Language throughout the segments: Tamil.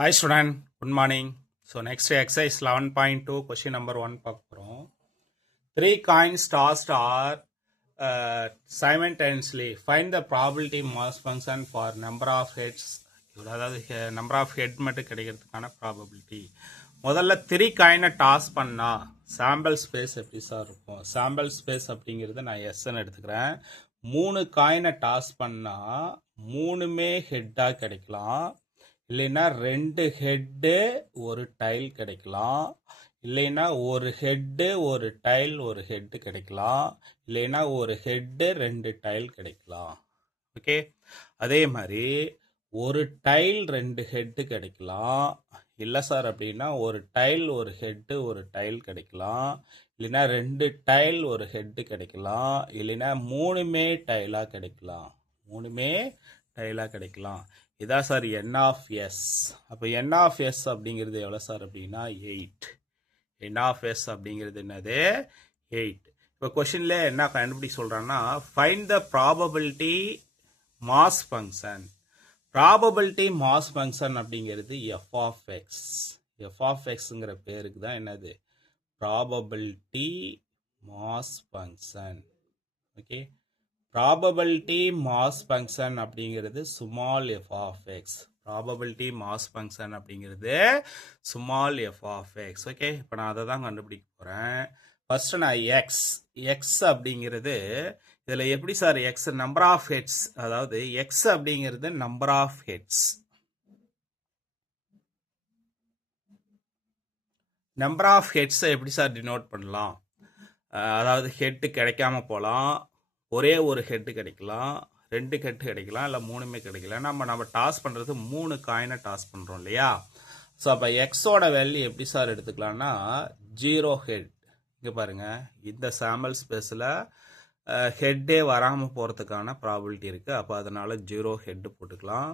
Hi student, good morning. So next exercise 11.2 question number 1 பார்க்கிறோம். 3 coins tossed are simultaneously. Find the probability mass function for number of heads. அதாவது number of head மட்டும் கிடைக்கிறதுக்கான probability. முதல்ல 3 காயினை டாஸ் பண்ணா சாம்பிள் ஸ்பேஸ் எப்படி சார் இருக்கும்? சாம்பிள் ஸ்பேஸ் அப்படிங்கிறது நான் எஸ்ன்னு எடுத்துக்கிறேன். 3 காயினை டாஸ் பண்ணா 3மே ஹெட்டாக கிடைக்கலாம். இல்லைன்னா 2 ஹெட்டு ஒரு டைல் கிடைக்கலாம். இல்லைன்னா ஒரு ஹெட்டு ஒரு டைல் ஒரு ஹெட்டு கிடைக்கலாம். இல்லைன்னா ஒரு ஹெட்டு 2 டைல் கிடைக்கலாம். ஓகே, அதே மாதிரி ஒரு டைல் 2 ஹெட்டு கிடைக்கலாம். இல்லை சார் அப்படின்னா ஒரு டைல் ஒரு ஹெட்டு ஒரு டைல் கிடைக்கலாம். இல்லைன்னா 2 டைல் ஒரு ஹெட்டு கிடைக்கலாம். இல்லைன்னா 3மே டைலாக கிடைக்கலாம். 3மே டைலாக கிடைக்கலாம். இதான் சார் என் ஆஃப் எஸ். அப்போ என் ஆஃப் எஸ் அப்படிங்கிறது எவ்வளோ சார் அப்படின்னா 8. என் ஆஃப் எஸ் அப்படிங்கிறது என்னது 8. இப்போ கொஷின்ல என்ன கண்டுபிடி சொல்கிறான்னா find the probability mass function. Probability mass function அப்படிங்கிறது F of X. F of எக்ஸுங்கிற பேருக்கு தான் என்னது probability mass function. Okay, probability mass function அப்படிங்கிறது small F of X. Probability mass function அப்படிங்கிறது small F of X. Okay, இப்போ நான் அதை தான் கண்டுபிடிக்க போகிறேன். ஃபர்ஸ்ட் நான் எக்ஸ் அப்படிங்கிறது இதில் எப்படி sir X number of heads, அதாவது எக்ஸ் அப்படிங்கிறது number of heads. Number of ஹெட்ஸை எப்படி சார் டினோட் பண்ணலாம்? அதாவது ஹெட்டு கிடைக்காம போகலாம், ஒரே ஒரு ஹெட்டு கிடைக்கலாம், 2 ஹெட்டு கிடைக்கலாம், இல்லை 3மே கிடைக்கலாம். நம்ம டாஸ் பண்ணுறது 3 காயினை டாஸ் பண்ணுறோம் இல்லையா? ஸோ அப்போ எக்ஸோட வேல்யூ எப்படி சார் எடுத்துக்கலாம்னா 0 ஹெட். இங்கே பாருங்கள், இந்த சாம்பிள் ஸ்பேஸில் ஹெட்டே வராமல் போகிறதுக்கான ப்ராபிலிட்டி இருக்குது. அப்போ அதனால் 0 ஹெட்டு போட்டுக்கலாம்.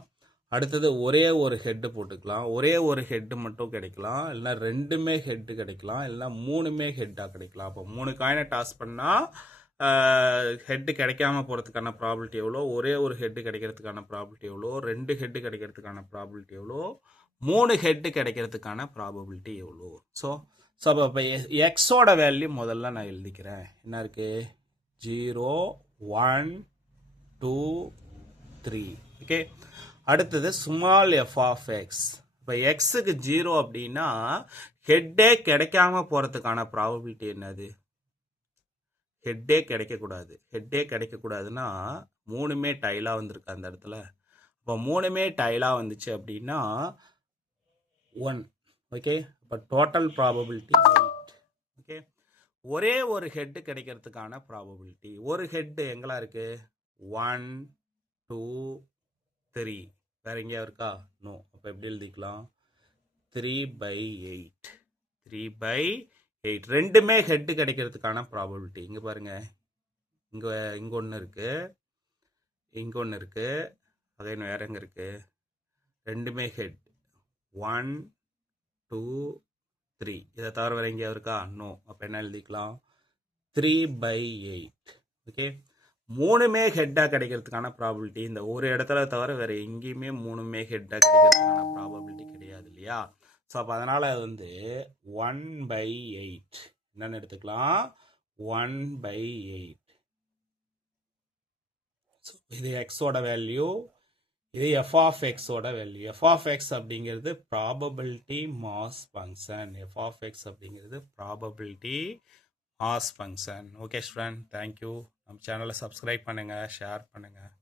அடுத்தது ஒரே ஒரு ஹெட்டு போட்டுக்கலாம். ஒரே ஒரு ஹெட்டு மட்டும் கிடைக்கலாம், இல்லைனா 2மே ஹெட்டு கிடைக்கலாம், இல்லைனா 3மே ஹெட்டாக கிடைக்கலாம். அப்போ 3 காயினை டாஸ் பண்ணால் ஹெட்டு கிடைக்காம போகிறதுக்கான ப்ராபிலிட்டி எவ்வளோ, ஒரே ஒரு ஹெட்டு கிடைக்கிறதுக்கான ப்ராபிலிட்டி எவ்வளோ, 2 ஹெட்டு கிடைக்கிறதுக்கான ப்ராபிலிட்டி எவ்வளோ, 3 ஹெட்டு கிடைக்கிறதுக்கான ப்ராபபிலிட்டி எவ்வளோ. ஸோ அப்போ எக்ஸோட வேல்யூ முதல்ல நான் எழுதிக்கிறேன். என்ன இருக்குது 0 1 2 3. ஓகே, அடுத்தது ஸ்மால் எஃப் ஆஃப் எக்ஸ். இப்போ எக்ஸுக்கு 0 அப்படின்னா ஹெட்டே கிடைக்காம போகிறதுக்கான ப்ராபபிலிட்டி என்னது? ஹெட்டே கிடைக்கக்கூடாது. ஹெட்டே கிடைக்கக்கூடாதுன்னா 3மே டைலாக வந்திருக்கு அந்த இடத்துல. இப்போ 3மே டைலாக வந்துச்சு அப்படின்னா 1. ஓகே, இப்போ டோட்டல் ப்ராபபிலிட்டி 8. ஓகே, ஒரே ஒரு ஹெட்டு கிடைக்கிறதுக்கான ப்ராபபிலிட்டி, ஒரு ஹெட்டு எங்கெல்லாம் இருக்கு 1 2 3, வேற எங்கேயா இருக்கா? நோ. அப்போ எப்படி எழுதிக்கலாம் 3/8. 3/8. 2மே ஹெட்டு கிடைக்கிறதுக்கான ப்ராபபிலிட்டி. இங்கே பாருங்க, இங்கே ஒன்று இருக்கு, இங்கே ஒன்று இருக்கு, அதே வேற எங்கே இருக்கு? 2மே ஹெட் 1 2 3. இதை தவிர வேற எங்கேயா இருக்கா? நோ. அப்போ என்ன எழுதிக்கலாம் 3/8. ஓகே, 3மே ஹெட்டாக கிடைக்கிறதுக்கான ப்ராபபிலிட்டி இந்த ஒரு இடத்துல தவிர வேற எங்கேயுமே 3மே ஹெட்டாக கிடைக்கிறதுக்கான ப்ராபபிலிட்டி கிடையாது இல்லையா? ஸோ அப்போ அதனால் அது வந்து 1/8 என்னன்னு எடுத்துக்கலாம் 1/8. ஸோ இது எக்ஸோட வேல்யூ, இது எஃப் ஆஃப் எக்ஸோட வேல்யூ. எஃப் ஆஃப் எக்ஸ் அப்படிங்கிறது probability mass function. F of X அப்படிங்கிறது probability mass function. Okay student, thank you. நம்ம சேனலை சப்ஸ்கிரைப் பண்ணுங்கள், ஷேர் பண்ணுங்கள்.